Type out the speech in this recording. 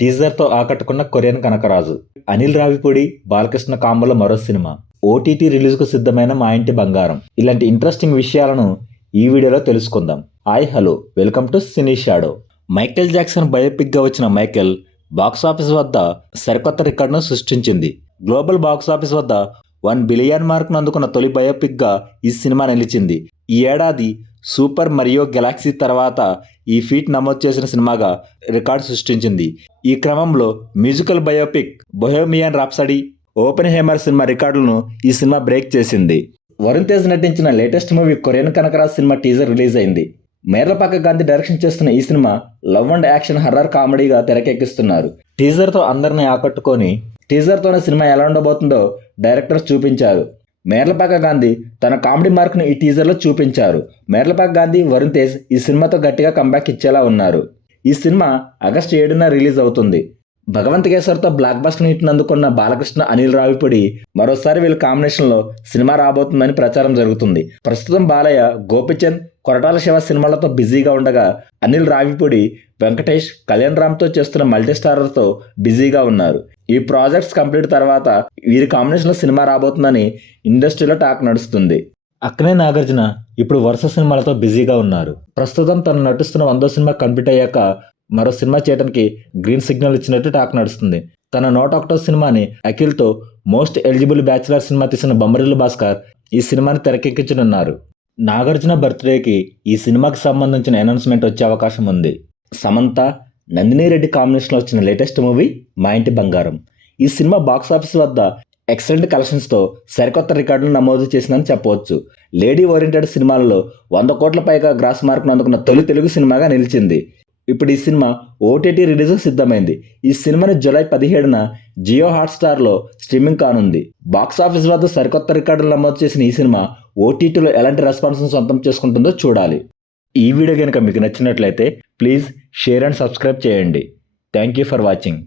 టీజర్తో ఆకట్టుకున్న కొరియన్ కనకరాజు. అనిల్ రావిపూడి, బాలకృష్ణ కాంబోలో మరో cinema. OTT రిలీజ్కు సిద్ధమైన మా ఇంటి బంగారం. ఇలాంటి ఇంట్రెస్టింగ్ విషయాలను ఈ వీడియోలో తెలుసుకుందాం. Hi hello, welcome to cine shadow. Michael Jackson బయోపిక్గా వచ్చిన మైకేల్ బాక్సాఫీస్ వద్ద సరికొత్త రికార్డును సృష్టించింది. గ్లోబల్ బాక్సాఫీస్ వద్ద 1 బిలియన్ మార్క్ను అందుకున్న తొలి బయోపిక్గా ఈ సినిమా నిలిచింది. ఈ ఏడాది సూపర్ మరియో గెలాక్సీ తర్వాత ఈ ఫీట్ నమోదు చేసిన సినిమాగా రికార్డు సృష్టించింది. ఈ క్రమంలో musical biopic Bohemian Rhapsody, Oppenheimer cinema రికార్డులను ఈ సినిమా బ్రేక్ చేసింది. వరుణ్ తేజ్ నటించిన latest movie Korean Kanakaraj cinema teaser release అయింది. మేర్లపాక గాంధీ డైరెక్షన్ చేస్తున్న ఈ cinema love and action horror కామెడీగా తెరకెక్కిస్తున్నారు. టీజర్తో అందరినీ ఆకట్టుకొని టీజర్తోనే సినిమా ఎలా ఉండబోతుందో డైరెక్టర్స్ చూపించారు. మేర్లపాక గాంధీ తన కామెడీ మార్క్ను ఈ టీజర్లో చూపించారు. మేర్లపాక గాంధీ, వరుణ్ తేజ్ ఈ సినిమాతో గట్టిగా కంబ్యాక్ ఇచ్చేలా ఉన్నారు. ఈ సినిమా ఆగస్టు 7న రిలీజ్ అవుతుంది. భగవంత్ కేసర్తో బ్లాక్ బస్టర్ హిట్ను అందుకున్న బాలకృష్ణ, అనిల్ రావిపూడి మరోసారి వీళ్ళ కాంబినేషన్లో సినిమా రాబోతుందని ప్రచారం జరుగుతుంది. ప్రస్తుతం బాలయ్య, గోపిచంద్, కొరటాల శివ సినిమాలతో బిజీగా ఉండగా అనిల్ రావిపూడి, వెంకటేష్, కళ్యాణ్ రామ్తో చేస్తున్న మల్టీస్టారర్తో బిజీగా ఉన్నారు. ఈ ప్రాజెక్ట్స్ కంప్లీట్ తర్వాత వీరి కాంబినేషన్లో సినిమా రాబోతుందని ఇండస్ట్రీలో టాక్ నడుస్తుంది. అక్కినేని నాగార్జున ఇప్పుడు వరుస సినిమాలతో బిజీగా ఉన్నారు. ప్రస్తుతం తను నటిస్తున్న 100వ సినిమా కంప్లీట్ అయ్యాక మరో సినిమా చేయడానికి గ్రీన్ సిగ్నల్ ఇచ్చినట్టు టాక్ నడుస్తుంది. తన 101వ సినిమాని అఖిల్తో మోస్ట్ ఎలిజిబుల్ బ్యాచిలర్ సినిమా తీసిన బొమ్మరిల్లు భాస్కర్ ఈ సినిమాని తెరకెక్కించనున్నారు. నాగార్జున బర్త్డేకి ఈ సినిమాకి సంబంధించిన అనౌన్స్మెంట్ వచ్చే అవకాశం ఉంది. సమంత, నందిని రెడ్డి కాంబినేషన్లో వచ్చిన లేటెస్ట్ మూవీ మా ఇంటి బంగారం. ఈ సినిమా బాక్సాఫీస్ వద్ద ఎక్సలెంట్ కలెక్షన్స్తో సరికొత్త రికార్డులు నమోదు చేసిందని చెప్పవచ్చు. లేడీ ఓరియంటెడ్ సినిమాలలో 100 కోట్ల పైగా గ్రాస్ మార్క్ను అందుకున్న తొలి తెలుగు సినిమాగా నిలిచింది. ఇప్పుడు ఈ సినిమా ఓటీటీ రిలీజ్ సిద్ధమైంది. ఈ సినిమాని జూలై 17న జియో హాట్స్టార్లో స్ట్రీమింగ్ కానుంది. బాక్సాఫీస్ వద్ద సరికొత్త రికార్డులు నమోదు చేసిన ఈ సినిమా ఓటీటీలో ఎలాంటి రెస్పాన్స్ను సొంతం చేసుకుంటుందో చూడాలి. ఈ వీడియో కనుక మీకు నచ్చినట్లయితే ప్లీజ్ షేర్ అండ్ సబ్స్క్రైబ్ చేయండి. Thank you for watching.